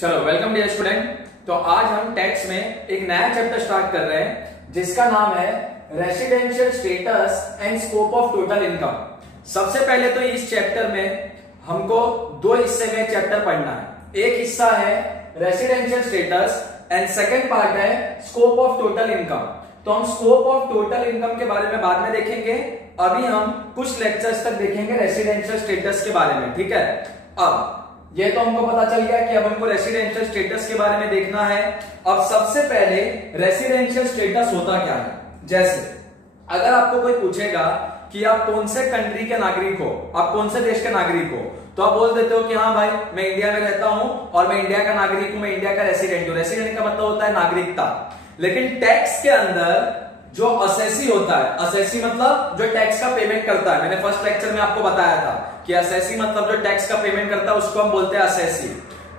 चलो welcome dear student. तो आज हम टैक्स में एक नया चैप्टर स्टार्ट कर रहे हैं जिसका नाम है residential status and scope of total income. सबसे पहले तो इस चैप्टर में हमको दो हिस्से में चैप्टर पढ़ना है। एक हिस्सा है residential status and second part है स्कोप ऑफ टोटल इनकम। तो हम स्कोप ऑफ टोटल इनकम के बारे में बाद में देखेंगे, अभी हम कुछ लेक्चर्स तक देखेंगे रेसिडेंशियल स्टेटस के बारे में, ठीक है। अब ये तो हमको पता चल गया कि अब हमको रेसिडेंशियल स्टेटस के बारे में देखना है। अब सबसे पहले रेसिडेंशियल स्टेटस होता क्या है। जैसे अगर आपको कोई पूछेगा कि आप कौन से कंट्री के नागरिक हो, आप कौन से देश के नागरिक हो, तो आप बोल देते हो कि हाँ भाई मैं इंडिया में रहता हूं और मैं इंडिया का नागरिक हूं, मैं इंडिया का रेसिडेंट हूं। रेसिडेंट का मतलब होता है नागरिकता। लेकिन टैक्स के अंदर जो असेसी होता है, असेसी मतलब जो टैक्स का पेमेंट करता है, मैंने फर्स्ट लेक्चर में आपको बताया था कि असेसी मतलब जो टैक्स का पेमेंट करता है उसको हम बोलते हैं असेसी।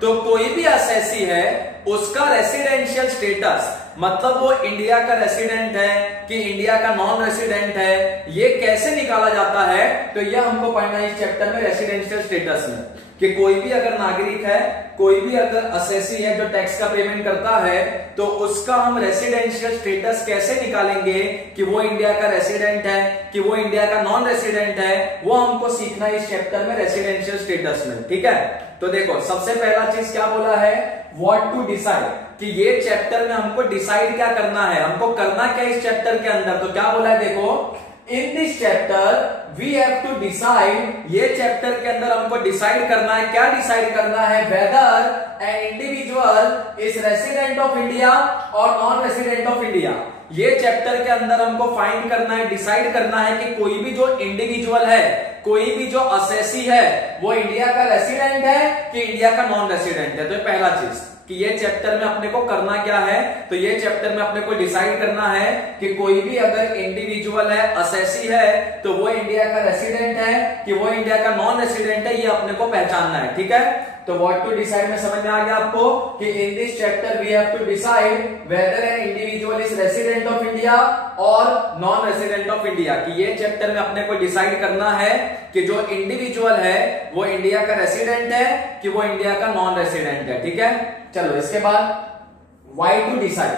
तो कोई भी असेसी है उसका रेसिडेंशियल स्टेटस मतलब वो इंडिया का रेसिडेंट है कि इंडिया का नॉन रेसिडेंट है, ये कैसे निकाला जाता है। तो ये हमको पढ़ना है इस चैप्टर में रेसिडेंशियल स्टेटस में कि कोई भी अगर नागरिक है, कोई भी अगर असेसी है जो टैक्स का पेमेंट करता है, तो उसका हम रेसिडेंशियल स्टेटस कैसे निकालेंगे कि वो इंडिया का रेसिडेंट है कि वो इंडिया का नॉन रेसिडेंट है, वो हमको सीखना है इस चैप्टर में रेसिडेंशियल स्टेटस में, ठीक है। तो देखो सबसे पहला चीज क्या बोला है, व्हाट टू डिसाइड, कि ये चैप्टर में हमको डिसाइड क्या करना है, हमको करना क्या इस चैप्टर के अंदर। तो क्या बोला है देखो, in this chapter we have to decide, ये चैप्टर के अंदर हमको डिसाइड करना है, क्या डिसाइड करना है, whether an individual is resident of India और नॉन रेसिडेंट ऑफ इंडिया। ये चैप्टर के अंदर हमको फाइंड करना है, डिसाइड करना है कि कोई भी जो इंडिविजुअल है, कोई भी जो असेसी है, वो इंडिया का रेसिडेंट है कि इंडिया का नॉन रेसिडेंट है। तो पहला चीज कि ये चैप्टर में अपने को करना क्या है, तो ये चैप्टर में अपने को डिसाइड करना है कि कोई भी अगर इंडिविजुअल है, असेसी है, तो वो इंडिया का रेसिडेंट है कि वो इंडिया का नॉन रेसिडेंट है, ये अपने को पहचानना है, ठीक है। तो व्हाट टू डिसाइड में समझ में आ गया आपको कि in this chapter we have to decide whether an individual is resident of India और नॉन रेसिडेंट ऑफ इंडिया, कि ये चैप्टर में अपने को डिसाइड करना है कि जो इंडिविजुअल है वो इंडिया का रेसिडेंट है कि वो इंडिया का नॉन रेसिडेंट है, ठीक है। चलो इसके बाद व्हाई टू डिसाइड,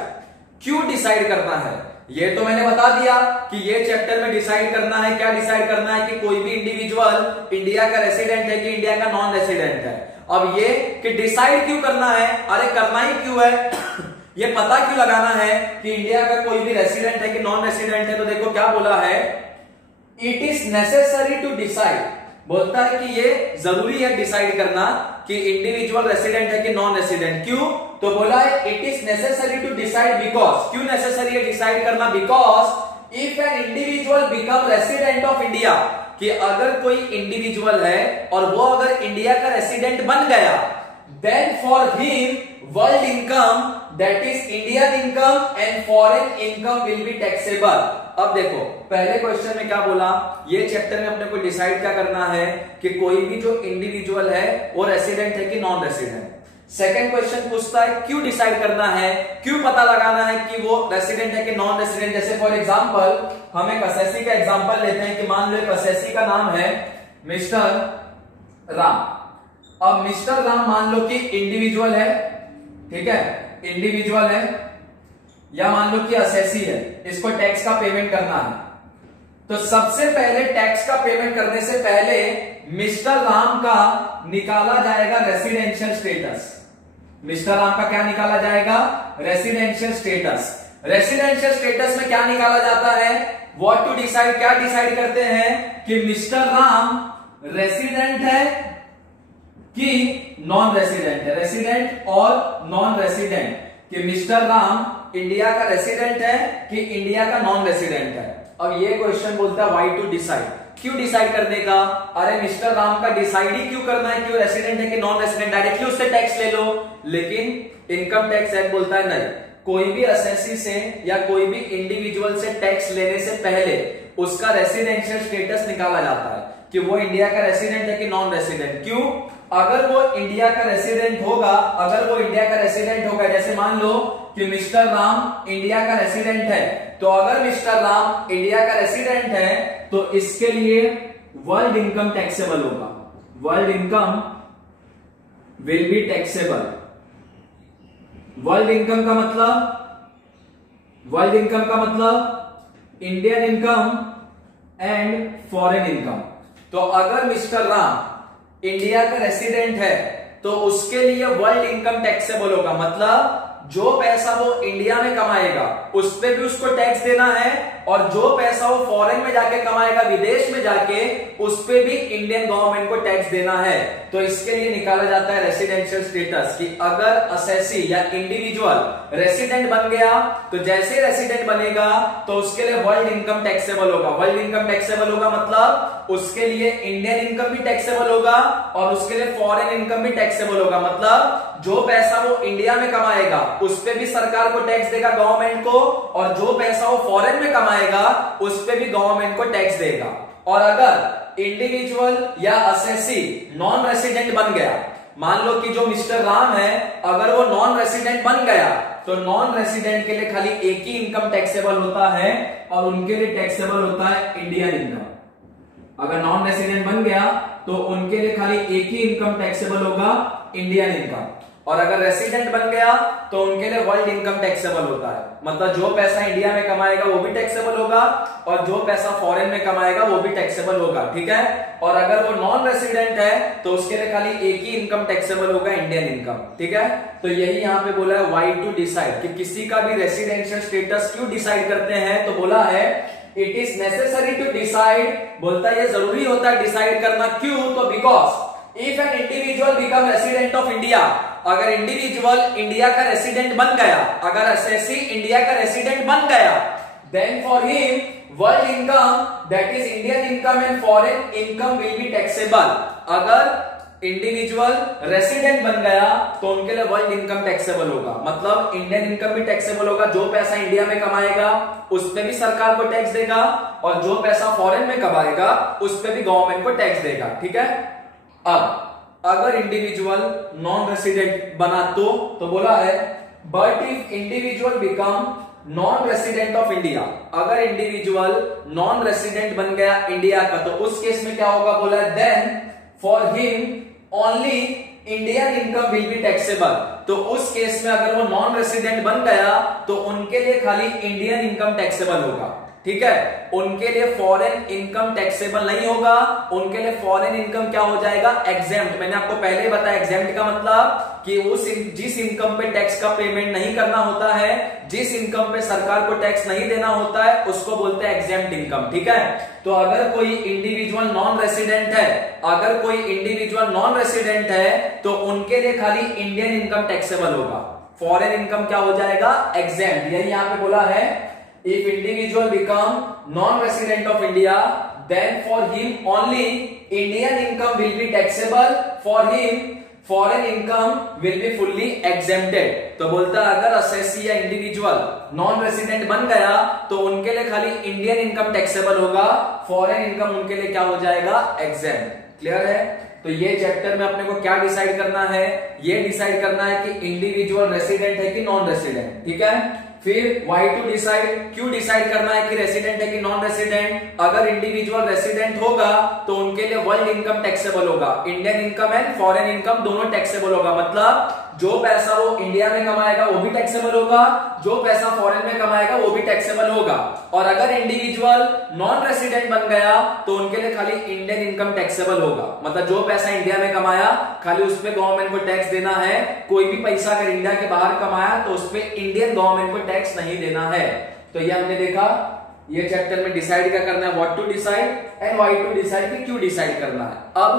क्यों डिसाइड करना है, ये तो मैंने बता दिया कि ये चैप्टर में डिसाइड करना है, क्या डिसाइड करना है कि कोई भी इंडिविजुअल इंडिया का रेसिडेंट है कि इंडिया का नॉन रेसिडेंट है। अब ये कि डिसाइड क्यों करना है, अरे करना ही क्यों है ये पता क्यों लगाना है कि इंडिया का कोई भी रेसिडेंट है कि नॉन रेसिडेंट है। तो देखो क्या बोला है, it is necessary to decide, बोलता है कि ये जरूरी है डिसाइड करना कि इंडिविजुअल रेसिडेंट है कि नॉन रेसिडेंट। क्यों, तो बोला है it is necessary to decide because, क्यों नेसेसरी है डिसाइड करना, because if an individual become resident of India, कि अगर कोई इंडिविजुअल है और वो अगर इंडिया का रेसिडेंट बन गया, then for him world income that is Indian income and foreign income will be taxable. अब देखो पहले क्वेश्चन में क्या बोला, ये चैप्टर में अपने को डिसाइड क्या करना है कि कोई भी जो इंडिविजुअल है वो रेसिडेंट है कि नॉन रेसिडेंट। सेकंड क्वेश्चन पूछता है क्यों डिसाइड करना है, क्यों पता लगाना है कि वो रेसिडेंट है कि नॉन रेसिडेंट। जैसे फॉर एग्जांपल हम एक असेसी का एग्जांपल लेते हैं कि मान लो एक असेसी का नाम है मिस्टर राम। अब मिस्टर राम मान लो कि इंडिविजुअल है, ठीक है, इंडिविजुअल है, या मान लो कि असेसी है, इसको टैक्स का पेमेंट करना है। तो सबसे पहले टैक्स का पेमेंट करने से पहले मिस्टर राम का निकाला जाएगा रेसिडेंशियल स्टेटस। मिस्टर राम का क्या निकाला जाएगा, रेसिडेंशियल स्टेटस। रेसिडेंशियल स्टेटस में क्या निकाला जाता है, व्हाट टू डिसाइड, क्या डिसाइड करते हैं कि मिस्टर राम रेसिडेंट है कि नॉन रेसिडेंट है, रेसिडेंट और नॉन रेसिडेंट, कि मिस्टर राम इंडिया का रेसिडेंट है कि इंडिया का नॉन रेसिडेंट है। अब ये क्वेश्चन बोलता है व्हाई टू डिसाइड, क्यों डिसाइड करने का। अरे मिस्टर राम का डिसाइड ही क्यों करना है कि वो रेसिडेंट है कि नॉन रेसिडेंट, डायरेक्टली उससे टैक्स ले लो। लेकिन इनकम टैक्स एक्ट बोलता है नहीं, कोई भी असेसी से या कोई भी इंडिविजुअल से टैक्स लेने से पहले उसका रेसिडेंशियल स्टेटस निकाला जाता है कि वो इंडिया का रेसिडेंट है कि नॉन रेसिडेंट। क्यों, अगर वो इंडिया का रेसिडेंट होगा, अगर वो इंडिया का रेसिडेंट होगा, जैसे मान लो कि मिस्टर राम इंडिया का रेसिडेंट है, तो अगर मिस्टर राम इंडिया का रेसिडेंट है तो इसके लिए वर्ल्ड इनकम टैक्सेबल होगा, world income will be taxable. World income का मतलब Indian income and foreign income. तो अगर मिस्टर राम इंडिया का रेसिडेंट है तो उसके लिए वर्ल्ड इनकम टैक्सेबल होगा, मतलब जो पैसा वो इंडिया में कमाएगा उस पे भी उसको टैक्स देना है, और जो पैसा वो फॉरेन में जाके कमाएगा, विदेश में जाके, उस पे भी इंडियन गवर्नमेंट को टैक्स देना है। तो इसके लिए निकाला जाता है रेसिडेंशियल स्टेटस कि अगर असेसी या इंडिविजुअल रेसिडेंट बन गया तो जैसे रेसिडेंट बनेगा तो उसके लिए वर्ल्ड इनकम टैक्सेबल होगा। वर्ल्ड इनकम टैक्सेबल होगा मतलब उसके लिए इंडियन इनकम भी टैक्सेबल होगा और उसके लिए फॉरेन इनकम भी टैक्सेबल होगा, मतलब जो पैसा वो इंडिया में कमाएगा उस पे भी सरकार को टैक्स देगा गवर्नमेंट को, और जो पैसा वो फॉरेन में कमाएगा उस पे भी गवर्नमेंट को टैक्स देगा। और अगर इंडिविजुअल या असेसी नॉन रेसिडेंट बन गया, मान लो कि जो मिस्टर राम है अगर वो नॉन रेसिडेंट बन गया तो नॉन रेसिडेंट के लिए खाली एक ही इनकम टैक्सेबल होता है और उनके लिए टैक्सेबल होता है इंडियन इनकम। अगर नॉन रेसिडेंट बन गया तो उनके लिए खाली एक ही इनकम टैक्सेबल होगा, इंडियन इनकम। और अगर रेसिडेंट बन गया तो उनके लिए वर्ल्ड इनकम टैक्सेबल होता है, मतलब जो पैसा इंडिया में कमाएगा वो भी टैक्सेबल होगा और जो पैसा फॉरेन में कमाएगा वो भी टैक्सेबल होगा, ठीक है। और अगर वो नॉन रेसिडेंट है तो उसके लिए खाली एक ही इनकम टैक्सेबल होगा, इंडियन इनकम, ठीक है। तो यही यहाँ पे बोला है व्हाई टू डिसाइड, कि किसी का भी रेसिडेंशियल स्टेटस क्यों डिसाइड करते हैं। तो बोला है it is necessary to decide, बोलता है ये जरूरी होता है डिसाइड करना, क्यों, तो because if an individual become resident of India, अगर इंडिविजुअल इंडिया का रेसिडेंट बन गया, अगर असेसी इंडिया का रेसिडेंट बन गया, then for him world income that is Indian income and foreign income will be taxable. अगर इंडिविजुअल रेसिडेंट बन गया तो उनके लिए वर्ल्ड इनकम टैक्सेबल होगा, मतलब इंडियन इनकम भी टैक्सेबल होगा, जो पैसा इंडिया में कमाएगा उस पे भी सरकार को टैक्स देगा और जो पैसा फॉरेन में कमाएगा उस पे भी गवर्नमेंट को टैक्स देगा, ठीक है। अब अगर इंडिविजुअल नॉन रेसिडेंट बना तो बोला है but if individual become non resident of India, अगर इंडिविजुअल नॉन रेसिडेंट बन गया इंडिया का तो उस केस में क्या होगा, बोला है then for him only Indian income will be taxable. तो उस केस में अगर वो नॉन रेसिडेंट बन गया तो उनके लिए खाली इंडियन इनकम टैक्सेबल होगा, ठीक है। उनके लिए फॉरेन इनकम टैक्सेबल नहीं होगा, उनके लिए फॉरेन इनकम क्या हो जाएगा, एग्जेम्प्ट। मैंने आपको पहले ही बताया एग्जेम्प्ट का मतलब कि जिस इनकम पे टैक्स का पेमेंट नहीं करना होता है, जिस इनकम पे सरकार को टैक्स नहीं देना होता है, उसको बोलते हैं एग्जेम्प्ट इनकम, ठीक है। तो अगर कोई इंडिविजुअल नॉन रेसिडेंट है, अगर कोई इंडिविजुअल नॉन रेसिडेंट है तो उनके लिए खाली इंडियन इनकम टैक्सेबल होगा, फॉरेन इनकम क्या हो जाएगा, एग्जेम्प्ट। यही यहां पे बोला है if individual become non-resident of India then for him only Indian income will be taxable, for him foreign income will be fully exempted। तो बोलता है अगर असेसी या इंडिविजुअल नॉन रेसिडेंट बन गया तो उनके लिए खाली इंडियन इनकम टैक्सेबल होगा, फॉरेन इनकम उनके लिए क्या हो जाएगा, एग्जेम्प्ट। क्लियर है। तो ये चैप्टर में अपने को क्या डिसाइड करना है, ये डिसाइड करना है कि इंडिविजुअल रेसिडेंट है कि नॉन रेसिडेंट, ठीक है। फिर व्हाई टू डिसाइड, क्यों डिसाइड करना है कि रेसिडेंट है कि नॉन रेसिडेंट। अगर इंडिविजुअल रेसिडेंट होगा तो उनके लिए वर्ल्ड इनकम टैक्सेबल होगा, Indian income and foreign income दोनों टैक्सेबल होगा, मतलब जो पैसा वो इंडिया में कमाएगा वो भी टैक्सेबल होगा, जो पैसा फॉरेन में कमाएगा वो भी टैक्सेबल होगा। और अगर इंडिविजुअल नॉन रेसिडेंट बन गया तो उनके लिए खाली इंडियन इनकम टैक्सेबल होगा, मतलब जो पैसा इंडिया में कमाया खाली उस पर गवर्नमेंट को टैक्स देना है, कोई भी पैसा अगर इंडिया के बाहर कमाया तो उस पर इंडियन गवर्नमेंट को टैक्स नहीं देना है। तो ये हमने देखा, ये चैप्टर में डिसाइड क्या करना है, what to decide and why to decide, कि क्यों डिसाइड करना है। अब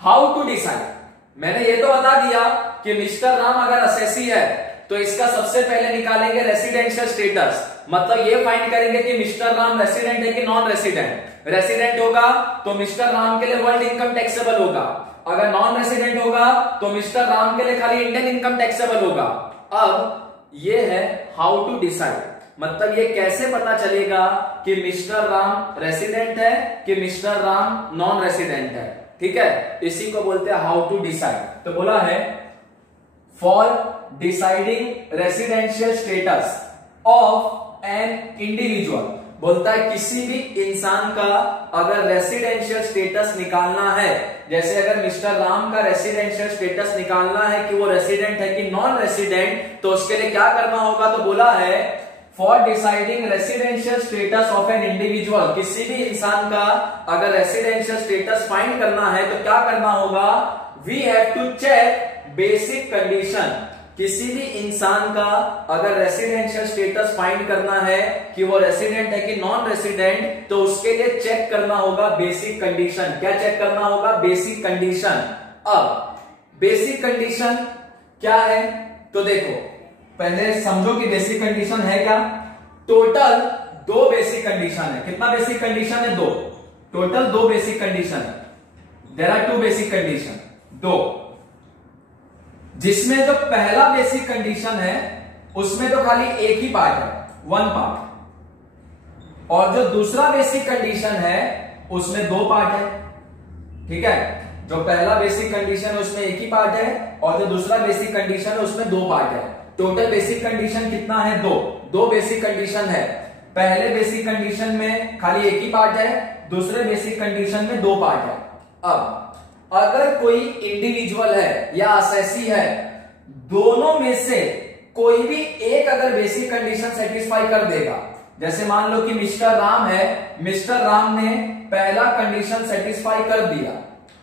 हाउ टू डिसाइड, मैंने ये तो बता दिया कि मिस्टर राम अगर असेसी है तो इसका सबसे पहले निकालेंगे रेसिडेंशियल स्टेटस, मतलब ये फाइंड करेंगे कि मिस्टर राम रेसिडेंट है कि नॉन रेसिडेंट। रेसिडेंट होगा तो मिस्टर राम के लिए वर्ल्ड इनकम टैक्सेबल होगा, अगर नॉन रेसिडेंट होगा तो मिस्टर राम के लिए खाली इंडियन इनकम टैक्सेबल होगा। अब ये है हाउ टू डिसाइड, मतलब ये कैसे पता चलेगा कि मिस्टर राम रेसिडेंट है कि मिस्टर राम नॉन रेसिडेंट है, ठीक है। इसी को बोलते हैं हाउ टू डिसाइड। तो बोला है for deciding residential status of an individual, बोलता है किसी भी इंसान का अगर रेसिडेंशियल स्टेटस निकालना है, जैसे अगर मिस्टर राम का रेसिडेंशियल स्टेटस निकालना है कि वो रेसिडेंट है कि नॉन रेसिडेंट, तो उसके लिए क्या करना होगा, तो बोला है for deciding residential status of an individual, किसी भी इंसान का अगर रेसिडेंशियल स्टेटस फाइंड करना है तो क्या करना होगा, we have to check basic condition. किसी भी इंसान का अगर रेसिडेंशियल स्टेटस फाइंड करना है कि वो रेसिडेंट है कि नॉन रेसिडेंट, तो उसके लिए चेक करना होगा बेसिक कंडीशन। क्या चेक करना होगा, बेसिक कंडीशन। अब बेसिक कंडीशन क्या है, तो देखो पहले समझो कि बेसिक कंडीशन है क्या। टोटल 2 बेसिक कंडीशन है। कितना बेसिक कंडीशन है, 2। टोटल 2 बेसिक कंडीशन है। देयर आर 2 बेसिक कंडीशन, 2, जिसमें जो पहला बेसिक कंडीशन है उसमें तो खाली एक ही पार्ट है, 1 पार्ट, और जो दूसरा बेसिक कंडीशन है उसमें 2 पार्ट है। ठीक है, जो पहला बेसिक कंडीशन है उसमें एक ही पार्ट है और जो दूसरा बेसिक कंडीशन है उसमें 2 पार्ट है। टोटल बेसिक कंडीशन कितना है, 2 बेसिक कंडीशन है। पहले बेसिक कंडीशन में खाली एक ही पार्ट है, दूसरे बेसिक कंडीशन में 2 पार्ट है। अब अगर कोई इंडिविजुअल है या असेसी है, दोनों में से कोई भी एक अगर बेसिक कंडीशन सेटिस्फाई कर देगा, जैसे मान लो कि मिस्टर राम है, मिस्टर राम ने पहला कंडीशन सेटिस्फाई कर दिया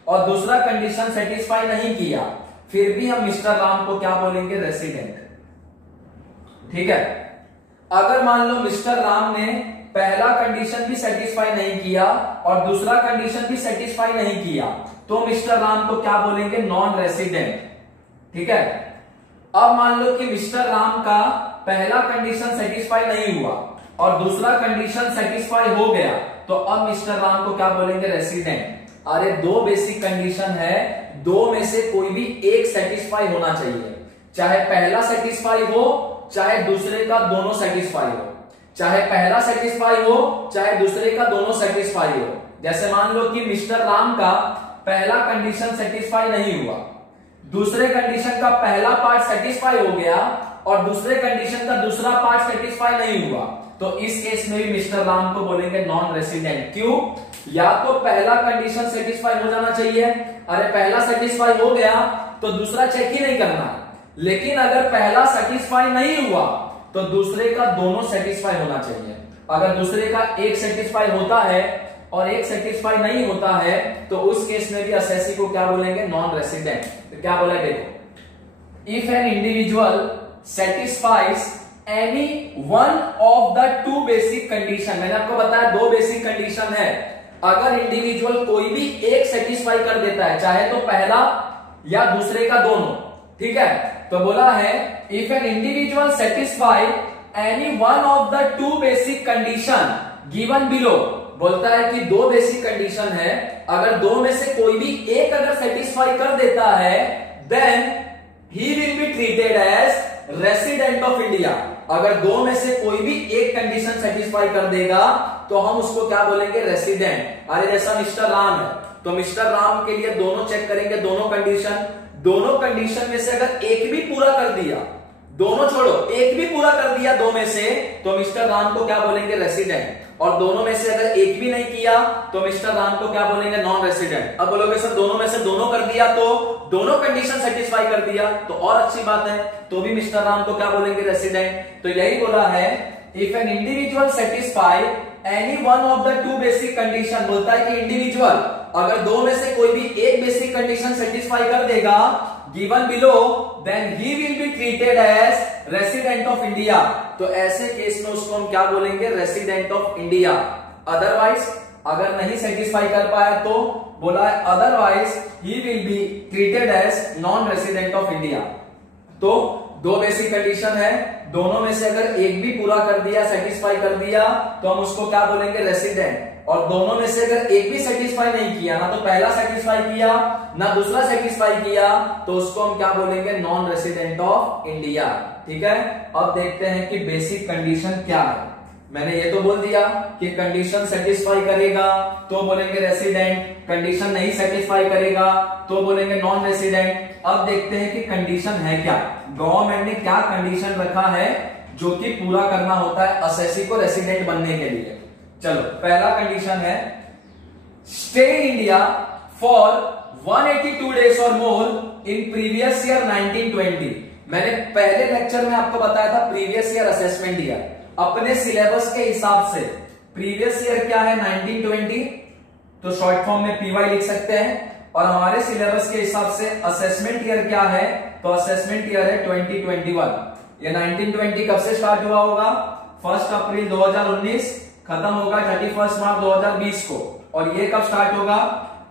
और दूसरा कंडीशन सेटिस्फाई नहीं किया, फिर भी हम मिस्टर राम को क्या बोलेंगे, रेसिडेंट। ठीक है, अगर मान लो मिस्टर राम ने पहला कंडीशन भी सेटिस्फाई नहीं किया और दूसरा कंडीशन भी सेटिस्फाई नहीं किया, तो मिस्टर राम को क्या बोलेंगे, नॉन रेसिडेंट। ठीक है, अब मान लो कि मिस्टर राम का पहला कंडीशन सेटिस्फाई नहीं हुआ और दूसरा कंडीशन सेटिस्फाई हो गया, तो अब मिस्टर राम को क्या बोलेंगे, रेसिडेंट। अरे 2 बेसिक कंडीशन है, 2 में से कोई भी एक सेटिस्फाई होना चाहिए, चाहे पहला सेटिस्फाई हो चाहे दूसरे का दोनों सेटिस्फाई हो, चाहे पहला सेटिस्फाई हो चाहे दूसरे का दोनों सेटिस्फाई हो। जैसे मान लो कि मिस्टर राम का पहला कंडीशन सेटिस्फाई नहीं हुआ, दूसरे कंडीशन का पहला पार्ट सेटिस्फाई हो गया और दूसरे कंडीशन का दूसरा पार्ट सेटिस्फाई नहीं हुआ, तो इस केस में भी मिस्टर राम को बोलेंगे नॉन रेसिडेंट। क्यों, या तो पहला कंडीशन सेटिस्फाई हो जाना चाहिए, अरे पहला सेटिस्फाई हो गया तो दूसरा चेक ही नहीं करना, लेकिन अगर पहला सेटिस्फाई नहीं हुआ तो दूसरे का दोनों सेटिस्फाई होना चाहिए। अगर दूसरे का एक सेटिस्फाई होता है और एक सेटिस्फाई नहीं होता है, तो उस केस में भी असेसी को क्या बोलेंगे, नॉन रेसिडेंट। तो क्या बोला, देखो, if an individual satisfies any one of the 2 basic condition, मैंने आपको बताया 2 बेसिक कंडीशन है, अगर इंडिविजुअल कोई भी एक सेटिस्फाई कर देता है, चाहे तो पहला या दूसरे का दोनों, ठीक है, तो बोला है if an individual satisfy any one of the 2 basic condition given below, बोलता है कि 2 बेसिक कंडीशन है, अगर 2 में से कोई भी एक अगर सेटिस्फाई कर देता है, then he will be treated as resident of India. अगर 2 में से कोई भी एक कंडीशन सेटिस्फाई कर देगा तो हम उसको क्या बोलेंगे, रेसिडेंट। अरे जैसा मिस्टर राम है, तो मिस्टर राम के लिए दोनों चेक करेंगे, दोनों कंडीशन में से अगर एक भी पूरा कर दिया, दोनों छोड़ो, एक भी पूरा कर दिया 2 में से, तो मिस्टर राम को क्या बोलेंगे, रेसिडेंट। और दोनों में से अगर एक भी नहीं किया तो मिस्टर राम को क्या बोलेंगे, नॉन रेसिडेंट। अब बोलोगे सर दोनों में से दोनों कर दिया तो दोनों कंडीशन सेटिस्फाई कर दिया तो और अच्छी बात है, तो भी मिस्टर राम को क्या बोलेंगे, रेसिडेंट। तो यही बोला है if an individual satisfy any one of the 2 basic condition, बोलता है कि इंडिविजुअल अगर 2 में से कोई भी एक बेसिक कंडीशन सेटिस्फाई कर देगा given below, then he will be treated as resident of India. तो ऐसे केस में उसको हम क्या बोलेंगे, रेसिडेंट ऑफ इंडिया। अदरवाइज अगर नहीं सेटिस्फाई कर पाया तो बोला है otherwise he will be treated as non resident of India. तो 2 बेसिक कंडीशन है, दोनों में से अगर एक भी पूरा कर दिया, सेटिस्फाई कर दिया, तो हम उसको क्या बोलेंगे, रेसिडेंट। और दोनों में से अगर एक भी सेटिस्फाई नहीं किया, ना तो पहला सेटिस्फाई किया ना दूसरा सेटिस्फाई किया, तो उसको हम क्या बोलेंगे, नॉन रेसिडेंट ऑफ इंडिया। ठीक है, अब देखते हैं कि बेसिक कंडीशन क्या है। मैंने ये तो बोल दिया कि कंडीशन सेटिस्फाई करेगा तो बोलेंगे रेसिडेंट, कंडीशन नहीं सेटिस्फाई करेगा तो बोलेंगे नॉन रेसिडेंट। अब देखते हैं कि कंडीशन है क्या, गवर्नमेंट ने क्या कंडीशन रखा है जो कि पूरा करना होता है असेसी को रेसिडेंट बनने के लिए। चलो पहला कंडीशन है stay in India for 182 days और मोर इन प्रीवियस ईयर 1920। मैंने पहले लेक्चर में आपको बताया था प्रीवियस ईयर असेसमेंट ईयर, अपने सिलेबस के हिसाब से प्रीवियस ईयर क्या है 1920, तो शॉर्ट फॉर्म में पीवाई लिख सकते हैं, और हमारे सिलेबस के हिसाब से असेसमेंट ईयर क्या है, तो असेसमेंट ईयर है 2021। ये 1920 कब से स्टार्ट हुआ होगा, 1 अप्रैल 2019, खत्म होगा 31 मार्च 2020 को, और ये कब स्टार्ट होगा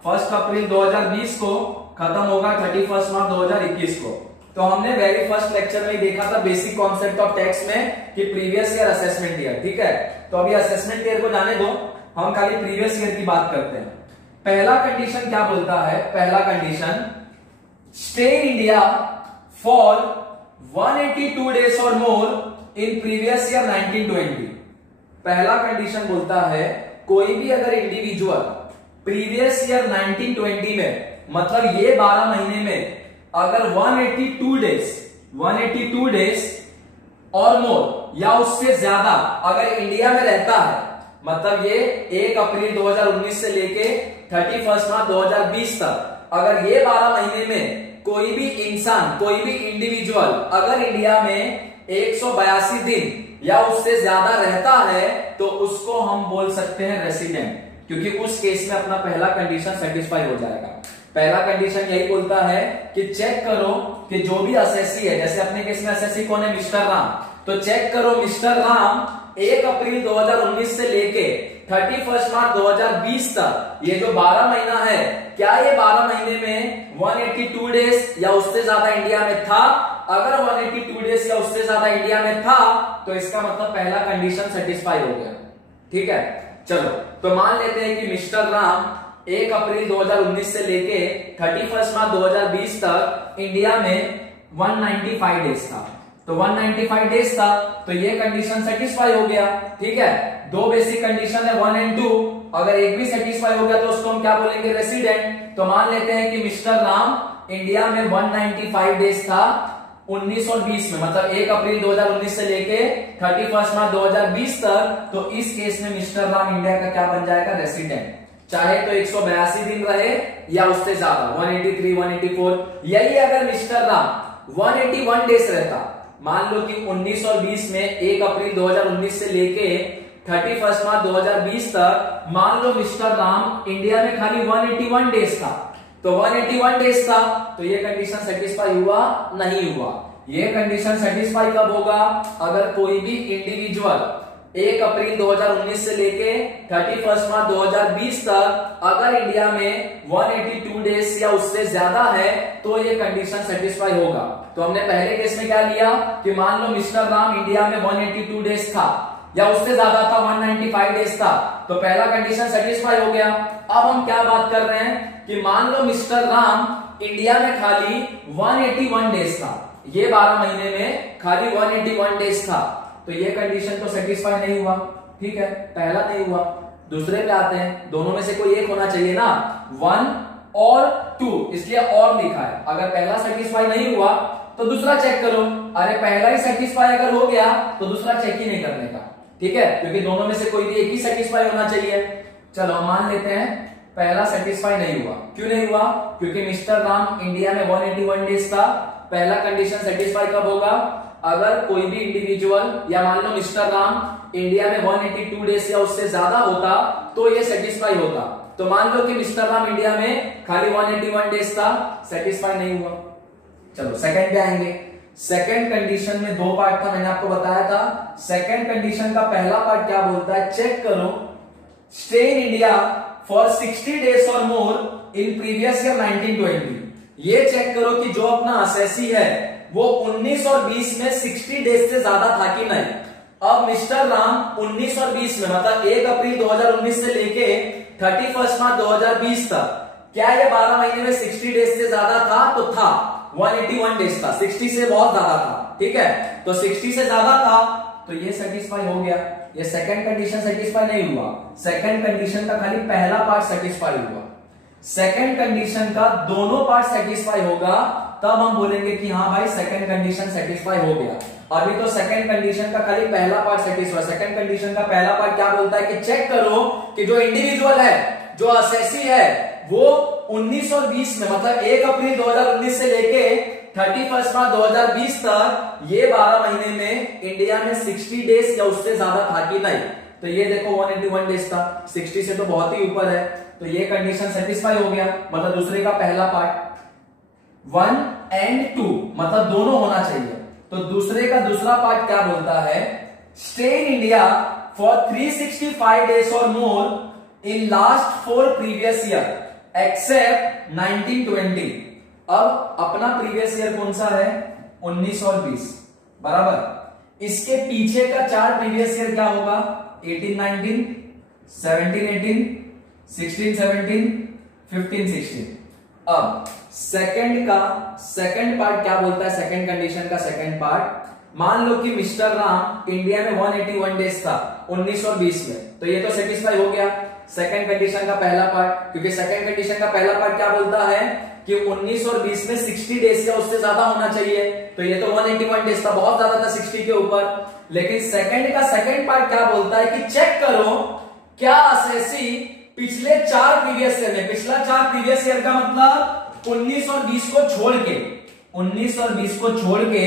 1 अप्रैल 2020 को, खत्म होगा 31 मार्च 2021 को। तो हमने वेरी फर्स्ट लेक्चर में देखा था बेसिक कॉन्सेप्ट ऑफ टैक्स में कि प्रीवियस ईयर असेसमेंट ईयर, ठीक है। तो अभी असेसमेंट ईयर को जाने दो, हम खाली प्रीवियस ईयर की बात करते हैं। पहला कंडीशन क्या बोलता है, पहला condition stay in India for 182 days और मोर इन प्रीवियस ईयर 1920। पहला कंडीशन बोलता है कोई भी अगर इंडिविजुअल प्रीवियस ईयर 1920 में, मतलब ये 12 महीने में अगर 182 डेज और मोर या उससे ज्यादा अगर इंडिया में रहता है, मतलब ये 1 अप्रैल 2019 से लेके 31 मार्च 2020 तक, अगर ये 12 महीने में कोई भी इंसान, कोई भी इंडिविजुअल अगर इंडिया में 182 दिन या उससे ज्यादा रहता है, तो उसको हम बोल सकते हैं रेसिडेंट, क्योंकि उस केस में अपना पहला कंडीशन सेटिस्फाई हो जाएगा। पहला कंडीशन यही बोलता है कि चेक करो कि जो भी असेसी है, जैसे अपने केस में असेसी कौन है, मिस्टर राम, तो चेक करो मिस्टर राम 1 अप्रैल 2019 से लेके 31 मार्च 2020 तक ये जो 12 महीना है, क्या ये 12 महीने में 182 डेज या उससे ज्यादा इंडिया में था? अगर 182 डेज या उससे ज्यादा इंडिया में था, तो इसका मतलब पहला कंडीशन सेटिस्फाई हो गया, ठीक है। चलो तो मान लेते हैं कि मिस्टर राम 1 अप्रैल 2019 से लेके 31 मार्च 2020 तक इंडिया में 195 डेज था, तो 195 डेज था, तो ये कंडीशन सेटिस्फाई हो गया, ठीक है। दो बेसिक कंडीशन है 1 और 2, अगर एक भी सेटिस्फाई हो गया तो उसको हम क्या बोलेंगे, रेसिडेंट। तो मान लेते हैं कि मिस्टर राम इंडिया में 195 डेज था 19 और 20 में, मतलब 1 अप्रैल 2019 से लेके 31 मार्च 2020 तक, तो इस केस में मिस्टर राम इंडिया का क्या बन जाएगा, रेसिडेंट, चाहे तो 182 दिन रहे या उससे ज्यादा 183, 184। यही अगर मिस्टर राम 181 डेज रहता, मान लो कि 19 और 20 में 1 अप्रैल 2019 से लेके 31 मार्च 2020 तक, मान लो मिस्टर राम इंडिया में खाली 181 डेज था, तो 181 डेज था, तो ये कंडीशन सेटिस्फाई हुआ, नहीं हुआ। ये कंडीशन सेटिस्फाई कब होगा, अगर कोई भी इंडिविजुअल 1 अप्रैल 2019 से लेके 31 मार्च 2020 तक अगर इंडिया में 182 डेज या उससे ज्यादा है, तो ये कंडीशन सेटिस्फाई होगा। तो हमने पहले केस में क्या लिया कि मान लो मिस्टर राम इंडिया में 182 डेज था या उससे ज्यादा था, 195 डेज था, तो पहला कंडीशन सेटिस्फाई हो गया। अब हम क्या बात कर रहे हैं कि मान लो मिस्टर राम इंडिया में खाली 181 डेज था, ये 12 महीने में खाली 181 डेज था, तो ये कंडीशन तो सेटिस्फाई नहीं हुआ, ठीक है, पहला नहीं हुआ। दूसरे पे आते हैं, दोनों में से कोई एक होना चाहिए ना, 1 और 2, इसलिए और लिखा है। अगर पहला सेटिस्फाई नहीं हुआ तो दूसरा चेक करो, अरे पहला ही सेटिस्फाई अगर हो गया तो दूसरा चेक ही नहीं करने का, ठीक है, क्योंकि दोनों में से कोई भी एक ही सेटिस्फाई होना चाहिए। चलो मान लेते हैं पहला सेटिस्फाई नहीं हुआ, क्यों नहीं हुआ, क्योंकि मिस्टर राम इंडिया में 181 डेज था। पहला कंडीशन सेटिस्फाई कब होगा, अगर कोई भी इंडिविजुअल या मान लो मिस्टर राम इंडिया में 182 डेज या उससे ज्यादा होता, तो ये सेटिस्फाई होता। तो मान लो कि मिस्टर राम इंडिया में खाली 181 डेज था, सेटिस्फाई नहीं हुआ। चलो सेकंड पे आएंगे। सेकंड कंडीशन में 2 पार्ट था, मैंने आपको बताया था। सेकंड कंडीशन का पहला पार्ट क्या बोलता है, चेक करो stay in India for 60 days और मोर इन प्रीवियस ईयर 1920। ये चेक करो कि जो अपना असेसी है वो 19 और 20 में 60 डेज से ज्यादा था कि नहीं। अब मिस्टर राम 19 और 20 में, मतलब 1 अप्रैल 2019 से लेके 31 मार्च 2020 तक, क्या ये 12 महीने में 60 डेज से ज्यादा था, तो था, 181 डेज था, 60 से बहुत ज्यादा था, ठीक है, तो 60 से ज्यादा था, तो ये सेटिस्फाई हो गया। ये सेकंड कंडीशन सेटिस्फाई नहीं हुआ, सेकंड कंडीशन का खाली पहला पार्ट सेटिस्फाई हुआ। सेकंड कंडीशन का दोनों पार्ट सेटिस्फाई होगा, तब हम बोलेंगे कि हाँ भाई सेकंड कंडीशन सेटिस्फाई हो गया। अभी तो सेकंड कंडीशन का खाली पहला पार्ट सेटिस्फाई। सेकंड कंडीशन का पहला पार्ट क्या बोलता है कि चेक करो कि जो इंडिविजुअल है, जो असेसी है, वो 19 और 20 में, मतलब 1 अप्रैल 2019 से लेके 31 मार्च 2020 तक ये 12 महीने में इंडिया में 60 डेज या उससे ज्यादा था कि नहीं। तो ये देखो 181 डेज था, 60 से तो बहुत ही ऊपर है, तो ये कंडीशन सेटिस्फाई हो गया। मतलब दूसरे का पहला पार्ट 1 and 2 मतलब दोनों होना चाहिए। तो दूसरे का दूसरा पार्ट क्या बोलता है, stay in India for 365 days और more in last 4 previous year except 1920। अब अपना प्रीवियस ईयर कौन सा है, 19 और 20 बराबर। इसके पीछे का 4 प्रीवियस ईयर क्या होगा, 18-19, 17-18, 16-17, 15-16। अब सेकंड का सेकंड पार्ट क्या बोलता है, सेकंड कंडीशन का सेकंड पार्ट, मान लो कि मिस्टर राम इंडिया में 181 डेज था 19 और 20 में, तो ये तो सेटिस्फाई हो गया सेकंड कंडीशन का पहला पार्ट, क्योंकि सेकंड कंडीशन का पहला पार्ट क्या बोलता है कि 19 और 20 में 60 डेज का उससे ज्यादा होना चाहिए, तो ये तो 181 डेज था, बहुत ज्यादा था 60 के ऊपर। लेकिन सेकंड का सेकंड पार्ट क्या बोलता है कि चेक करो क्या असेसी पिछले 4 प्रीवियस ईयर में, पिछला 4 प्रीवियस ईयर का मतलब 19 और 20 को छोड़ के, 19 और 20 को छोड़ के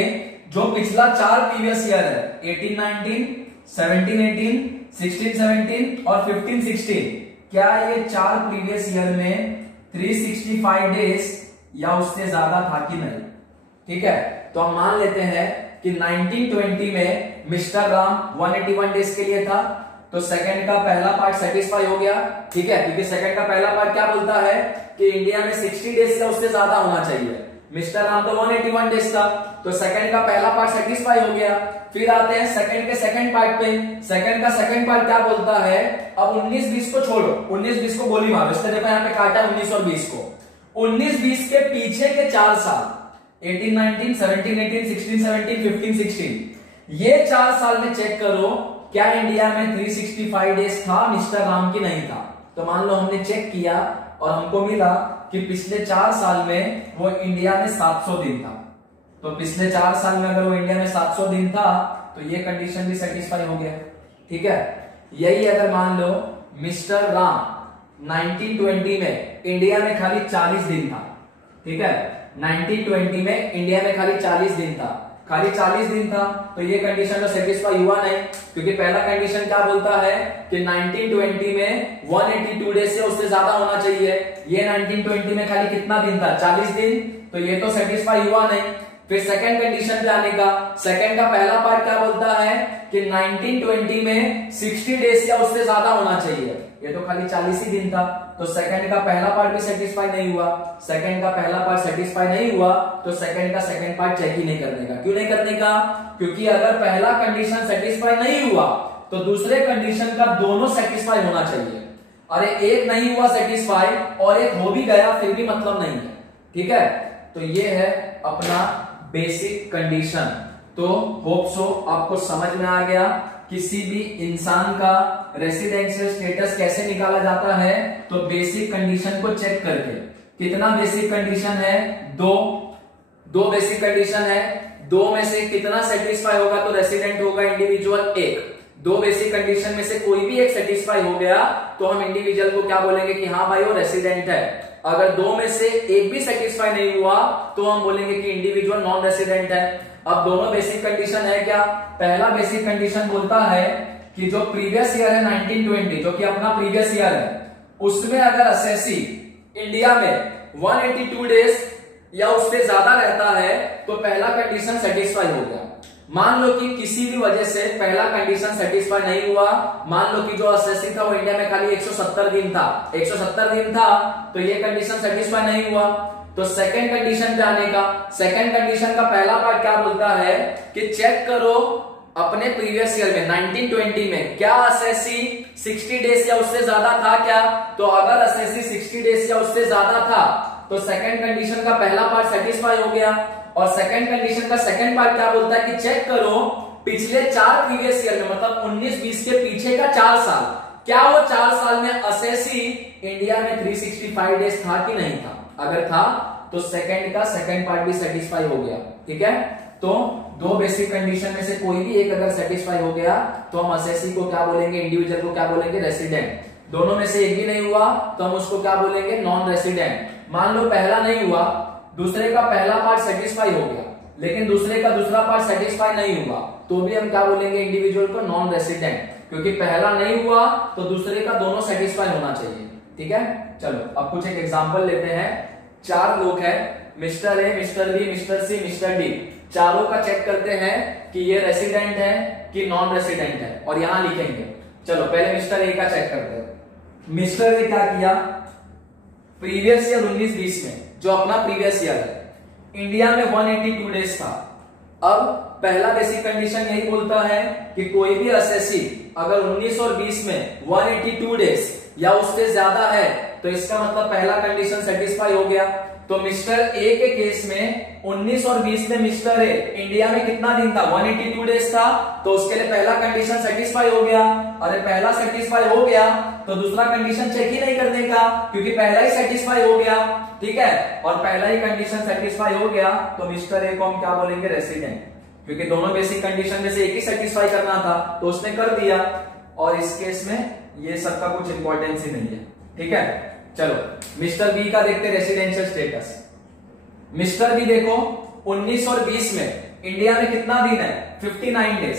जो पिछला 4 प्रीवियस ईयर है, 18-19, 17-18, 16-17 और 15-16, क्या ये 4 प्रीवियस ईयर में 365 डेज या उससे ज्यादा था कि नहीं। ठीक है, तो हम मान लेते हैं कि 1920 में मिस्टर राम 181 डेज के लिए था, तो सेकंड का पहला पार्ट सेटिस्फाई हो गया। ठीक है, क्योंकि सेकंड का पहला पार्ट क्या बोलता है कि इंडिया में 60 डेज से उससे ज्यादा होना चाहिए, मिस्टर राम तो 181 डेज था, तो सेकंड का पहला पार्ट सेटिस्फाई हो गया। फिर आते हैं सेकंड के सेकंड पार्ट पे, सेकंड का सेकंड पार्ट क्या बोलता है, अब 19-20 को छोड़ो, 19-20 को गोली मारो, इसलिए देखो यहाँ पे काटा 19 और 20 को, 19-20 के पीछे के 4 साल 18-19, 17-18, 16-17, 15-16, ये 4 साल में चेक करो क्या इंडिया में 365 डेज था मिस्टर राम की नहीं था। तो मान लो हमने चेक किया और हमको मिला कि पिछले 4 साल में वो इंडिया में 700 दिन था, तो पिछले 4 साल में अगर वो इंडिया में 700 दिन था तो ये कंडीशन भी सेटिस्फाई हो गया। ठीक है, यही अगर मान लो मिस्टर राम 1920 में इंडिया में खाली 40 दिन था, ठीक है, 1920 में इंडिया में खाली 40 दिन था, खाली 40 दिन था, तो ये कंडीशन तो सेटिस्फाई हुआ नहीं, क्योंकि पहला कंडीशन क्या बोलता है कि 1920 में 182 डेज से उससे ज्यादा होना चाहिए, ये 1920 में खाली कितना दिन था, 40 दिन, तो ये तो सेटिस्फाई हुआ नहीं। फिर सेकंड कंडीशन पे आने का, सेकंड का पहला पार्ट क्या बोलता है कि 1920 में 60 डेज या उससे ज्यादा होना चाहिए, ये तो खाली 40 ही दिन था, तो सेकंड का पहला पार्ट भी सेटिस्फाई नहीं हुआ। सेकंड का पहला पार्ट सेटिस्फाई नहीं हुआ तो सेकंड का सेकंड पार्ट चेक ही नहीं करने का। क्यों नहीं करने का, क्योंकि अगर पहला कंडीशन सेटिस्फाई नहीं हुआ तो दूसरे कंडीशन का दोनों सेटिस्फाई होना चाहिए। अरे एक नहीं हुआ सेटिस्फाई और एक हो भी गया फिर भी मतलब नहीं है। ठीक है, तो ये है अपना बेसिक कंडीशन। तो होप सो आपको समझ में आ गया किसी भी इंसान का रेसिडेंशियल स्टेटस कैसे निकाला जाता है, तो बेसिक कंडीशन को चेक करके। कितना बेसिक कंडीशन है, दो बेसिक कंडीशन है, दो में से कितना सेटिस्फाई होगा तो रेसिडेंट होगा इंडिविजुअल एक, दो बेसिक कंडीशन में से कोई भी एक सेटिस्फाई हो गया तो हम इंडिविजुअल को क्या बोलेंगे कि हाँ भाई वो रेसिडेंट है। अगर दो में से एक भी सेटिस्फाई नहीं हुआ तो हम बोलेंगे कि इंडिविजुअल नॉन रेसिडेंट है। अब दोनों बेसिक कंडीशन है क्या, पहला बेसिक कंडीशन बोलता है कि जो प्रीवियस ईयर है 1920, जो कि अपना प्रीवियस ईयर है, उसमें अगर असेसी इंडिया में 182 डेज या उससे ज्यादा रहता है तो पहला कंडीशन सेटिस्फाई हो गया। मान लो कि किसी भी वजह से पहला कंडीशन सेटिस्फाई नहीं हुआ, मान लो कि जो असेसी था वो इंडिया में खाली 170 दिन था, 170 दिन था, तो ये कंडीशन सेटिस्फाई नहीं हुआ। तो सेकंड कंडीशन पे आने का, सेकंड कंडीशन का पहला पार्ट क्या बोलता है कि चेक करो अपने प्रीवियस ईयर में 1920 में क्या असेसी 60 डेज या उससे ज्यादा था क्या। तो अगर असेसी 60 डेज या उससे ज्यादा था तो सेकंड कंडीशन का पहला पार्ट सेटिस्फाई हो गया। और सेकंड कंडीशन का सेकंड पार्ट क्या बोलता है कि चेक करो पिछले 4 प्रीवियस ईयर में, मतलब 19-20 के पीछे का 4 साल, क्या वो 4 साल में असेसी इंडिया में 365 डेज था कि नहीं था? अगर था तो सेकंड का सेकंड पार्ट भी सेटिस्फाई हो गया। ठीक है, तो दो बेसिक कंडीशन में से कोई भी एक अगर सेटिस्फाई हो गया तो हम असेसी को क्या बोलेंगे, इंडिविजुअल को क्या बोलेंगे, रेसिडेंट। दोनों में से एक भी नहीं हुआ तो हम उसको क्या बोलेंगे, नॉन रेसिडेंट। मान लो पहला नहीं हुआ, दूसरे का पहला पार्ट सेटिस्फाई हो गया लेकिन दूसरे का दूसरा पार्ट सेटिस्फाई नहीं हुआ, तो भी हम क्या बोलेंगे, इंडिविजुअल को नॉन रेसिडेंट, क्योंकि पहला नहीं हुआ तो दूसरे का दोनों सेटिस्फाई होना चाहिए। ठीक है, चलो अब कुछ एक एग्जांपल लेते हैं। 4 लोग हैं, mister A, mister B, mister C, mister D. चारों का चेक करते हैं कि ये रेसिडेंट है कि नॉन रेसिडेंट है और यहां लिखेंगे। चलो पहले मिस्टर ए का चेक करते हैं। मिस्टर ने क्या किया, प्रीवियस ईयर 19-20 में, जो अपना प्रीवियस ईयर है, इंडिया में 182 डेज था। अब पहला बेसिक कंडीशन यही बोलता है कि कोई भी असेसी अगर 19 और 20 में 182 डेज या उससे ज्यादा है तो इसका मतलब पहला कंडीशन सेटिस्फाई हो गया। तो मिस्टर ए के केस में 19 और 20 में मिस्टर ए इंडिया में कितना दिन था, 182 डेज था, तो उसके लिए पहला कंडीशन सेटिस्फाई हो गया। अरे पहला सेटिस्फाई हो गया तो दूसरा कंडीशन चेक ही नहीं करने का, क्योंकि पहला ही सेटिस्फाई हो गया। ठीक है, और पहला ही कंडीशन सेटिस्फाई हो गया तो मिस्टर ए को हम क्या बोलेंगे, रेसिडेंट, क्योंकि दोनों बेसिक कंडीशन में से एक ही सेटिस्फाई करना था तो उसने कर दिया। और इस केस में ये सबका कुछ इंपॉर्टेंस ही नहीं है। ठीक है, चलो मिस्टर बी का देखते रेसिडेंशियल स्टेटस। मिस्टर बी देखो 19 और 20 में इंडिया में कितना दिन है, 59 डेज।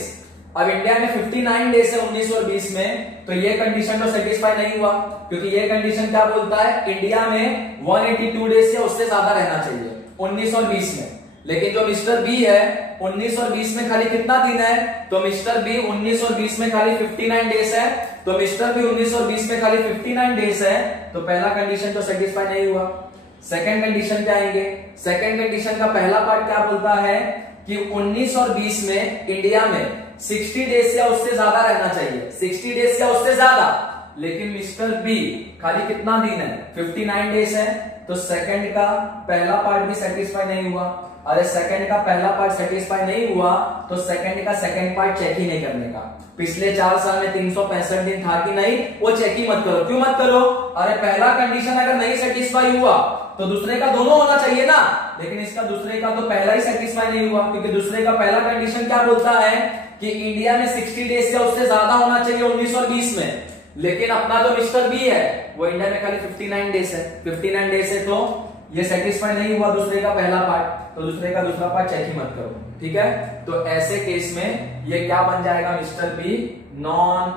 अब इंडिया में 59 डेज है 19 और 20 में, तो ये कंडीशन तो सेटिस्फाई नहीं हुआ, क्योंकि ये कंडीशन क्या बोलता है, इंडिया में 182 डेज से उससे ज्यादा रहना चाहिए 19 और 20 में। लेकिन जो मिस्टर बी है 19 और 20 में खाली कितना दिन है, तो मिस्टर बी 19 और 20 में खाली 59 डेज है। तो मिस्टर बी 19 और 20 में खाली 59 डेज है, तो पहला कंडीशन तो सेटिस्फाई नहीं हुआ। सेकंड कंडीशन पे आएंगे। सेकंड कंडीशन का पहला पार्ट क्या बोलता है कि 19 और 20 में इंडिया में 60 डेज या उससे ज्यादा रहना चाहिए, 60 डेज या उससे ज्यादा। लेकिन मिस्टर बी खाली कितना दिन है, 59 डेज है, तो सेकंड का पहला पार्ट भी सेटिस्फाई नहीं हुआ। अरे सेकंड का पहला पार्ट सेटिस्फाई नहीं हुआ तो सेकंड का सेकंड पार्ट चेक ही नहीं करने का। पिछले 4 साल में 365 दिन था कि नहीं, वो चेक ही मत करो। क्यों मत करो, अरे पहला कंडीशन अगर नहीं सेटिस्फाई हुआ तो दूसरे का दोनों होना चाहिए ना, लेकिन इसका दूसरे का तो पहला ही सेटिस्फाई नहीं हुआ, क्योंकि दूसरे का पहला कंडीशन क्या बोलता है कि इंडिया में 60 डेज से उससे ज्यादा होना चाहिए 19 और 20 में। लेकिन अपना जो मिस्टर बी है वो इंडिया में खाली 59 डेज है, 59 डेज है, तो ये सेटिस्फाई नहीं हुआ दूसरे का पहला पार्ट, तो दूसरे का दूसरा पार्ट चेक ही मत करो। ठीक है, तो ऐसे केस में ये क्या बन जाएगा, mister B non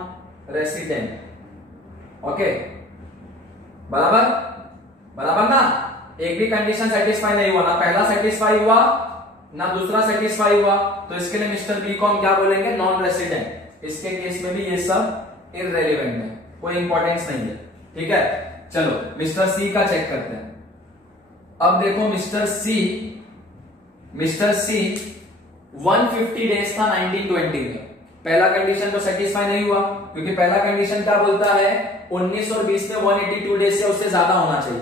resident. Okay, बराबर बराबर ना, एक भी कंडीशन सेटिस्फाई नहीं हुआ, ना पहला सेटिस्फाई हुआ ना दूसरा सेटिस्फाई हुआ, तो इसके लिए मिस्टर बी को हम क्या बोलेंगे, नॉन रेसिडेंट। इसके केस में भी ये सब इररेलेवेंट है, कोई इंपॉर्टेंस नहीं है। ठीक है, चलो मिस्टर सी का चेक करते हैं। अब देखो मिस्टर सी 150 डेज था 1920 में। पहला कंडीशन तो सेटिस्फाई नहीं हुआ, क्योंकि पहला कंडीशन क्या बोलता है, 19 और 20 में 182 डेज से उससे ज्यादा होना चाहिए।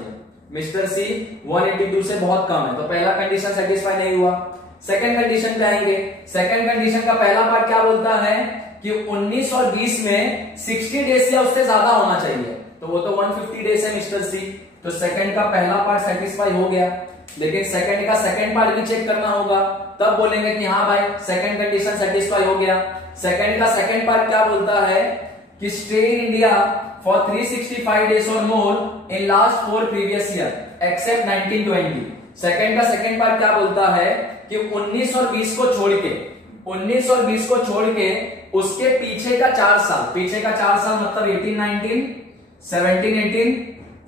मिस्टर सी 182 से बहुत कम है, तो पहला कंडीशन सेटिस्फाई नहीं हुआ। सेकंड कंडीशन पे आएंगे। सेकंड कंडीशन का पहला पार्ट क्या बोलता है कि 19 और 20 में 60 डेज से उससे ज्यादा होना चाहिए, तो वो तो 150 डेज है मिस्टर सी, तो सेकंड का पहला पार्ट सेटिस्फाई हो गया। लेकिन सेकंड का सेकंड पार्ट भी चेक करना होगा, तब बोलेंगे कि हाँ भाई सेकंड कंडीशन सेटिस्फाई हो गया। सेकंड का सेकंड पार्ट क्या बोलता है कि stay in India for 365 days or more in last 4 previous year except 1920। Second का सेकंड पार्ट क्या बोलता है कि 19 और 20 को छोड़ के, 19 और 20 को छोड़ के उसके पीछे का 4 साल, पीछे का 4 साल मतलब 18-19, 17-18,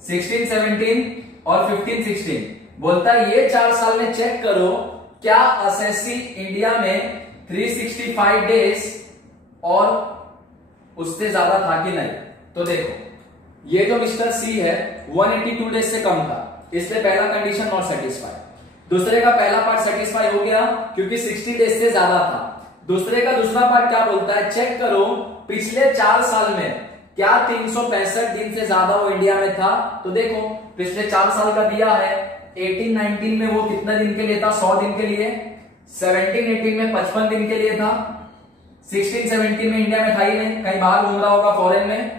16-17 और 15-16 बोलता है ये 4 साल में चेक करो क्या असेसी इंडिया में 365 डेज और उससे ज्यादा था कि नहीं। तो देखो ये जो मिस्टर सी है 182 डेज से कम था, इसलिए पहला कंडीशन नॉट सेटिस्फाई। दूसरे का पहला पार्ट सेटिस्फाई हो गया क्योंकि 60 डेज से ज्यादा था। दूसरे का दूसरा पार्ट क्या बोलता है, चेक करो पिछले 4 साल में क्या 365 दिन से ज्यादा वो इंडिया में था। तो देखो पिछले 4 साल का दिया है, 18-19 में वो कितने दिन के लिए था, 100 दिन के लिए, 17-18 में 55 दिन के लिए था, 16-17 में इंडिया में था ही नहीं, कहीं बाहर घूम रहा होगा फॉरेन में,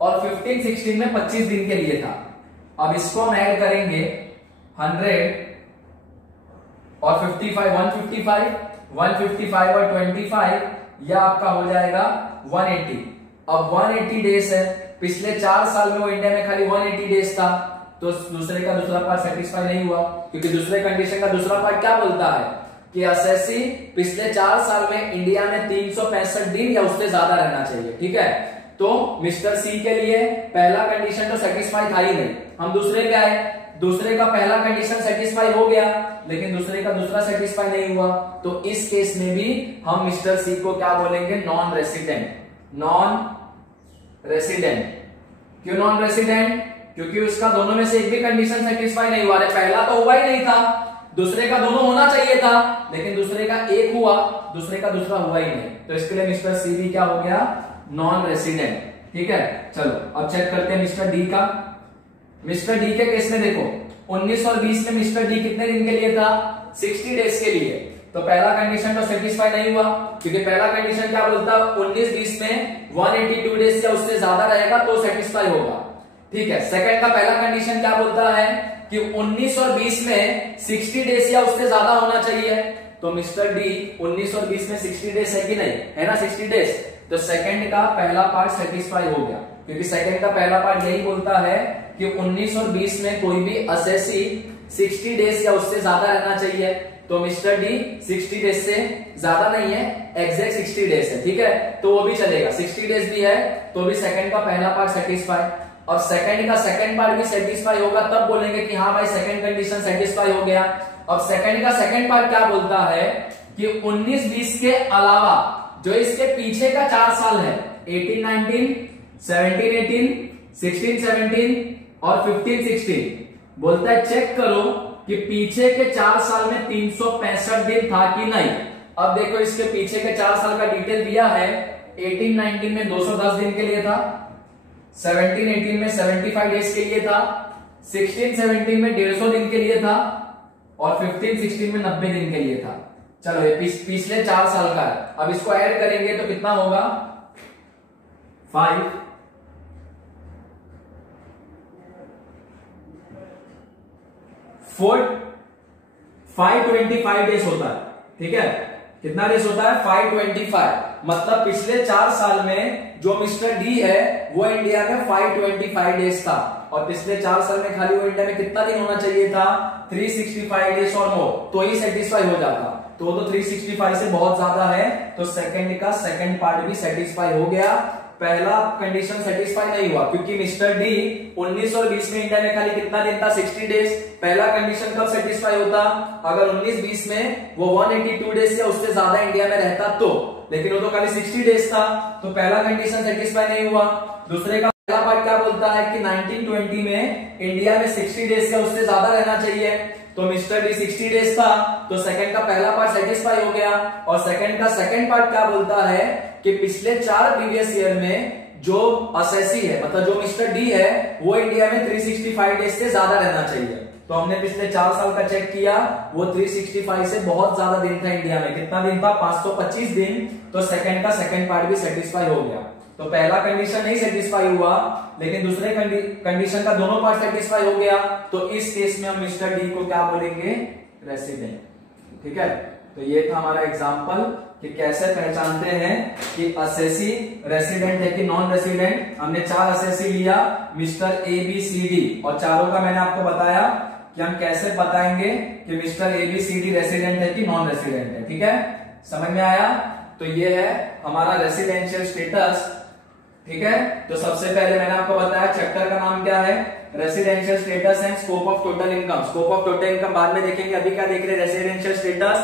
और 15-16 में 25 दिन के लिए था। अब इसको हम ऐड करेंगे 100 और 55, 155 और 25, यह आपका हो जाएगा 180। अब 180 डेज है, पिछले 4 साल में वो इंडिया में खाली 180 डेज था, तो दूसरे का दूसरा पार्ट सेटिस्फाई नहीं हुआ, क्योंकि दूसरे कंडीशन का दूसरा पार्ट क्या बोलता है कि असेसी पिछले 4 साल में इंडिया में 365 दिन या उससे ज्यादा रहना चाहिए। ठीक है, तो मिस्टर सी के लिए पहला कंडीशन तो सेटिस्फाई था ही नहीं, हम दूसरे पे आए, दूसरे का पहला कंडीशन सेटिस्फाई हो गया, लेकिन दूसरे का दूसरा सेटिस्फाई नहीं हुआ, तो इस केस में भी हम मिस्टर सी को क्या बोलेंगे, नॉन रेसिडेंट। नॉन रेसिडेंट, क्यों नॉन रेसिडेंट? क्योंकि उसका दोनों में से एक भी कंडीशन सेटिस्फाई नहीं हुआ। अरे पहला तो हुआ ही नहीं था, दूसरे का दोनों होना चाहिए था, लेकिन दूसरे का एक हुआ, दूसरे का दूसरा हुआ ही नहीं, तो इसके लिए मिस्टर सी भी क्या हो गया, नॉन रेसिडेंट। ठीक है, चलो अब चेक करते हैं मिस्टर डी का। मिस्टर डी के केस में देखो 19 और 20 में मिस्टर डी कितने दिन के लिए था, 60 डेज के लिए, तो पहला कंडीशन तो सेटिस्फाई नहीं हुआ, क्योंकि पहला कंडीशन क्या बोलता है, 19-20 में 182 डेज या उससे ज्यादा रहेगा तो सेटिस्फाई होगा। ठीक है, सेकंड का पहला कंडीशन क्या बोलता है कि 19 और 20 में 60 डेज या उससे ज्यादा होना चाहिए, तो मिस्टर डी 19 और 20 में 60 डेज है कि नहीं, है ना 60 डेज, तो सेकंड का पहला पार्ट सेटिस्फाई हो गया, क्योंकि सेकंड का पहला पार्ट यही बोलता है कि 19 और 20 में कोई भी असेसी 60 डेज या उससे ज्यादा रहना चाहिए, तो मिस्टर डी 60 डेज से ज्यादा नहीं है, एग्जैक्ट 60 डेज है। ठीक है, तो वो भी चलेगा, 60 डेज भी है तो भी सेकंड का पहला पार्ट सेटिस्फाई, और सेकंड का सेकंड पार्ट भी सेटिस्फाई होगा, तब बोलेंगे कि हाँ भाई सेकंड कंडीशन सेटिस्फाई हो गया। अब सेकंड का सेकंड पार्ट क्या बोलता है कि 19-20 के अलावा जो इसके पीछे का 4 साल है, 18-19, 17-18, 16-17 और 15-16, बोलता है चेक करो कि पीछे के 4 साल में 365 दिन था कि नहीं। अब देखो इसके पीछे के 4 साल का डिटेल दिया है, 18-19 में 210 दिन के लिए था, 17-18 में 75 डेज के लिए था, 16-17 में 150 दिन के लिए था, और 15-16 में 90 दिन के लिए था। चलो ये पिछले 4 साल का है, अब इसको ऐड करेंगे तो कितना होगा, 525 डेज होता है। ठीक है, कितना डेज होता है, 525, मतलब पिछले 4 साल में जो मिस्टर डी है वो इंडिया में 525 डेज था, और पिछले 4 साल में खाली वो इंडिया में कितना दिन होना चाहिए था, 365 डेज और मोर, तो ही सेटिस्फाई हो जाता, तो वो तो 365 से बहुत ज्यादा है, तो सेकंड का सेकंड पार्ट भी सेटिस्फाई हो गया। पहला कंडीशन सेटिस्फाई नहीं हुआ, क्योंकि मिस्टर डी 19 और 20 में इंडिया में खाली कितना दिन था, 60 डेज। पहला कंडीशन कब सेटिस्फाई होता, अगर 19-20 में वो 182 डेज या उससे ज्यादा इंडिया में रहता तो, लेकिन वो तो खाली 60 डेज था, तो पहला कंडीशन सेटिस्फाई नहीं हुआ। दूसरे का पहला पार्ट क्या बोलता है कि 1920 में इंडिया में 60 डेज या उससे ज्यादा रहना चाहिए, तो मिस्टर डी 60 डेज था, तो सेकंड का पहला पार्ट सेटिस्फाई हो गया। और सेकंड का सेकंड पार्ट क्या बोलता है कि पिछले 4 प्रीवियस ईयर में जो असेसी है, मतलब जो मिस्टर डी है, वो इंडिया में 365 डेज से ज्यादा रहना चाहिए, तो हमने पिछले 4 साल का चेक किया, वो 365 से बहुत ज्यादा दिन था इंडिया में, कितना दिन था, 525 दिन, तो सेकंड का सेकंड पार्ट भी सेटिस्फाई हो गया। तो पहला कंडीशन नहीं सेटिस्फाई हुआ, लेकिन दूसरे कंडीशन का दोनों पार्ट सेटिस्फाई हो गया, तो इस केस में हम मिस्टर डी को क्या बोलेंगे, रेसिडेंट। ठीक है, तो ये था हमारा एग्जांपल कि कैसे पहचानते हैं कि असेसी रेसिडेंट है कि नॉन रेसिडेंट। हमने 4 असेसी लिया, mister A B C D, और चारों का मैंने आपको बताया कि हम कैसे बताएंगे कि mister A B C D resident है कि नॉन रेसिडेंट है। ठीक है, समझ में आया? तो ये है हमारा रेसिडेंशियल स्टेटस। ठीक है, तो सबसे पहले मैंने आपको बताया चैप्टर का नाम क्या है, residential status and scope of total income. Scope of total income बाद में देखेंगे, अभी क्या देख रहे हैं, रेसिडेंशियल स्टेटस।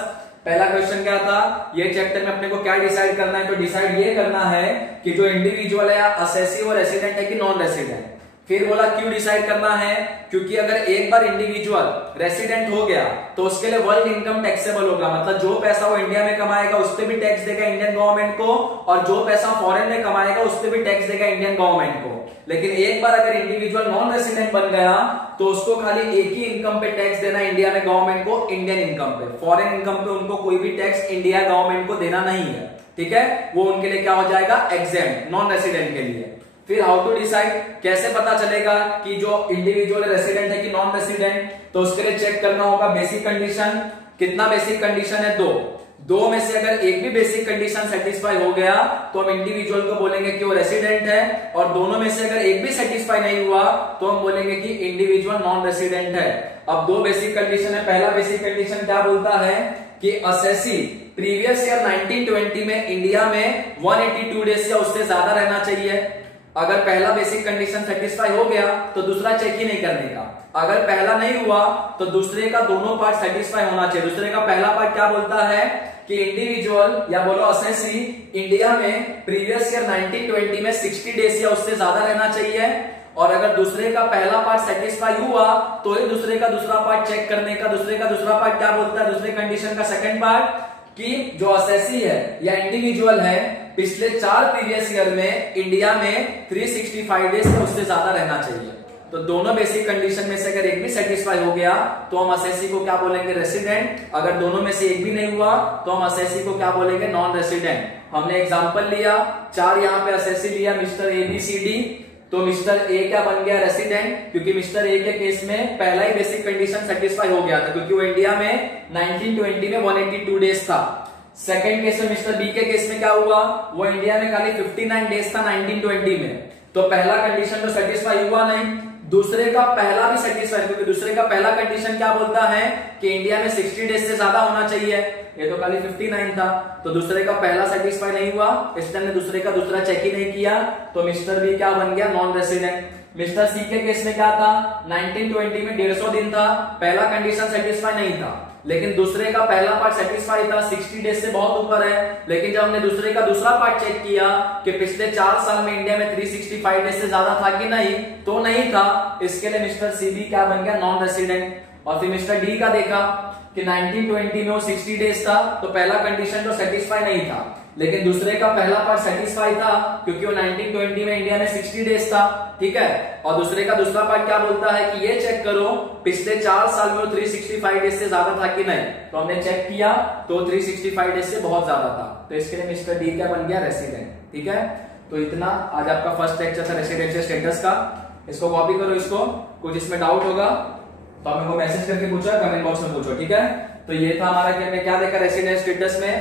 पहला क्वेश्चन क्या था, ये चैप्टर में अपने को क्या डिसाइड करना है, तो डिसाइड ये करना है कि जो इंडिविजुअल है असेसी वो रेसिडेंट है कि नॉन रेसिडेंट। फिर बोला क्यों डिसाइड करना है, क्योंकि अगर एक बार इंडिविजुअल रेसिडेंट हो गया तो उसके लिए वर्ल्ड इनकम टैक्सेबल होगा, मतलब जो पैसा वो इंडिया में कमाएगा उस पर भी टैक्स देगा इंडियन गवर्नमेंट को, और जो पैसा फॉरेन में कमाएगा उस पर भी टैक्स देगा इंडियन गवर्नमेंट को। लेकिन एक बार अगर इंडिविजुअल नॉन रेसिडेंट बन गया तो उसको खाली एक ही इनकम पे टैक्स देना इंडिया में गवर्नमेंट को, इंडियन इनकम पे। फॉरेन इनकम पे उनको कोई भी टैक्स इंडिया गवर्नमेंट को देना नहीं है। ठीक है, वो उनके लिए क्या हो जाएगा, एग्जेम्प्ट, नॉन रेसिडेंट के लिए। फिर हाउ टू डिसाइड, कैसे पता चलेगा कि जो इंडिविजुअल रेसिडेंट है कि नॉन रेसिडेंट, तो उसके लिए चेक करना होगा बेसिक कंडीशन। कितना बेसिक कंडीशन है? दो में से अगर एक भी बेसिक कंडीशन सेटिस्फाई हो गया तो हम इंडिविजुअल को बोलेंगे कि वो रेसिडेंट है, और दोनों में से अगर एक भी सेटिस्फाई नहीं हुआ तो हम बोलेंगे कि इंडिविजुअल नॉन रेसिडेंट है। अब दो बेसिक कंडीशन है। पहला बेसिक कंडीशन क्या बोलता है कि असेसी प्रीवियस ईयर 1920 में इंडिया में 182 डेज या उससे ज्यादा रहना चाहिए। अगर पहला बेसिक कंडीशन सेटिस्फाई हो गया तो दूसरा चेक ही नहीं करने का। अगर पहला नहीं हुआ तो दूसरे का दोनों पार्ट सेटिस्फाई होना चाहिए। दूसरे का पहला पार्ट क्या बोलता है कि इंडिविजुअल या बोलो असेसी इंडिया में प्रीवियस ईयर 1920 में 60 डेज या उससे ज्यादा रहना चाहिए, और अगर दूसरे का पहला पार्ट सेटिस्फाई हुआ तो ही दूसरे का दूसरा पार्ट चेक करने का। दूसरे का दूसरा पार्ट क्या बोलता है? दूसरे कंडीशन का सेकंड पार्ट कि जो असेसी है या इंडिविजुअल है पिछले 4 प्रीवियस ईयर में इंडिया में 365 डेज या उससे ज्यादा रहना चाहिए। तो दोनों बेसिक कंडीशन में से अगर एक भी सेटिस्फाई हो गया तो हम असेसी को क्या बोलेंगे? रेसिडेंट। अगर दोनों में से एक भी नहीं हुआ तो हम असेसी को क्या बोलेंगे? Non resident. हमने एग्जांपल लिया 4, यहाँ पे असेसी लिया मिस्टर ABCD, तो मिस्टर ए क्या बन गया? रेसिडेंट, क्योंकि मिस्टर ए के केस में पहला ही बेसिक कंडीशन सेटिस्फाई हो गया था, क्योंकि वो इंडिया में 1920 में 182 डेज था। सेकंड केस में मिस्टर बी के केस में क्या हुआ? वो इंडिया में खाली 59 डेज था 1920 में, तो पहला कंडीशन तो सेटिस्फाई हुआ नहीं। दूसरे का पहला भी सेटिस्फाई, क्योंकि दूसरे का पहला कंडीशन क्या बोलता है कि इंडिया में 60 डेज से ज्यादा होना चाहिए, ये तो खाली 59 था, तो दूसरे का पहला सेटिस्फाई नहीं हुआ, इसलिए हमने दूसरे का दूसरा चेक ही नहीं किया, तो मिस्टर बी क्या बन गया? Non resident. मिस्टर सी के केस में क्या था? 1920 में 150 दिन था, पहला कंडीशन सेटिस्फाई नहीं था, लेकिन दूसरे का पहला पार्ट सेटिस्फाई था, 60 डेज से बहुत ऊपर है। लेकिन जब हमने दूसरे का दूसरा पार्ट चेक किया कि पिछले 4 साल में इंडिया में 365 डेज से ज्यादा था कि नहीं, तो नहीं था, इसके लिए मिस्टर सी भी क्या बन गया? Non resident. और फिर मिस्टर डी का देखा कि 1920 में वो 60 डेज था, तो पहला कंडीशन तो सेटिस्फाई नहीं था, लेकिन दूसरे का पहला पार्ट सेटिस्फाई था, क्योंकि वो 1920 में इंडिया में 60 डेज था, ठीक है। और दूसरे का दूसरा पार्ट क्या बोलता है कि ये चेक करो पिछले 4 साल में वो 365 डेज से ज्यादा था कि नहीं, तो हमने चेक किया तो 365 डेज से बहुत ज्यादा था, तो इसके लिए मिस्टर डी क्या बन गया? रेसिडेंट, ठीक है। तो इतना आज आपका फर्स्ट लेक्चर था रेसिडेंशियल स्टेटस का। इसको कॉपी करो, इसको कुछ इसमें डाउट होगा तो हमें को मैसेज करके पूछो, कमेंट बॉक्स में पूछो, ठीक है। तो ये था हमारा कि हमने क्या देखा रेसिडेंशियल स्टेटस में,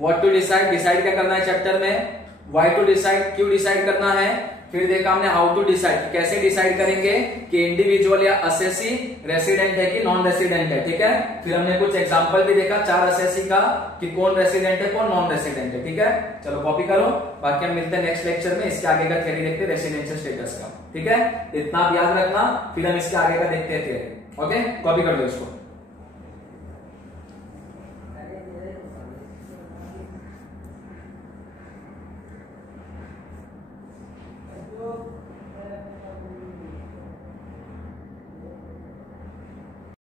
व्हाट टू डिसाइड, डिसाइड क्या करना है चैप्टर में, व्हाई टू डिसाइड, क्यों डिसाइड करना है, फिर देखा हमने हाउ टू डिसाइड, कैसे डिसाइड करेंगे कि इंडिविजुअल या असेसी रेसिडेंट है कि नॉन रेसिडेंट है, ठीक है। फिर हमने कुछ एग्जांपल भी देखा 4 असेसी का कि कौन रेसिडेंट है कौन नॉन रेसिडेंट है, ठीक है। चलो कॉपी करो, बाकी हम मिलते हैं नेक्स्ट लेक्चर में, इसके आगे का थ्योरी देखते हैं रेसिडेंशियल स्टेटस का, ठीक है। इतना आप याद रखना, फिर हम इसके आगे का देखते हैं थ्योरी। ओके, कॉपी कर दो इसको।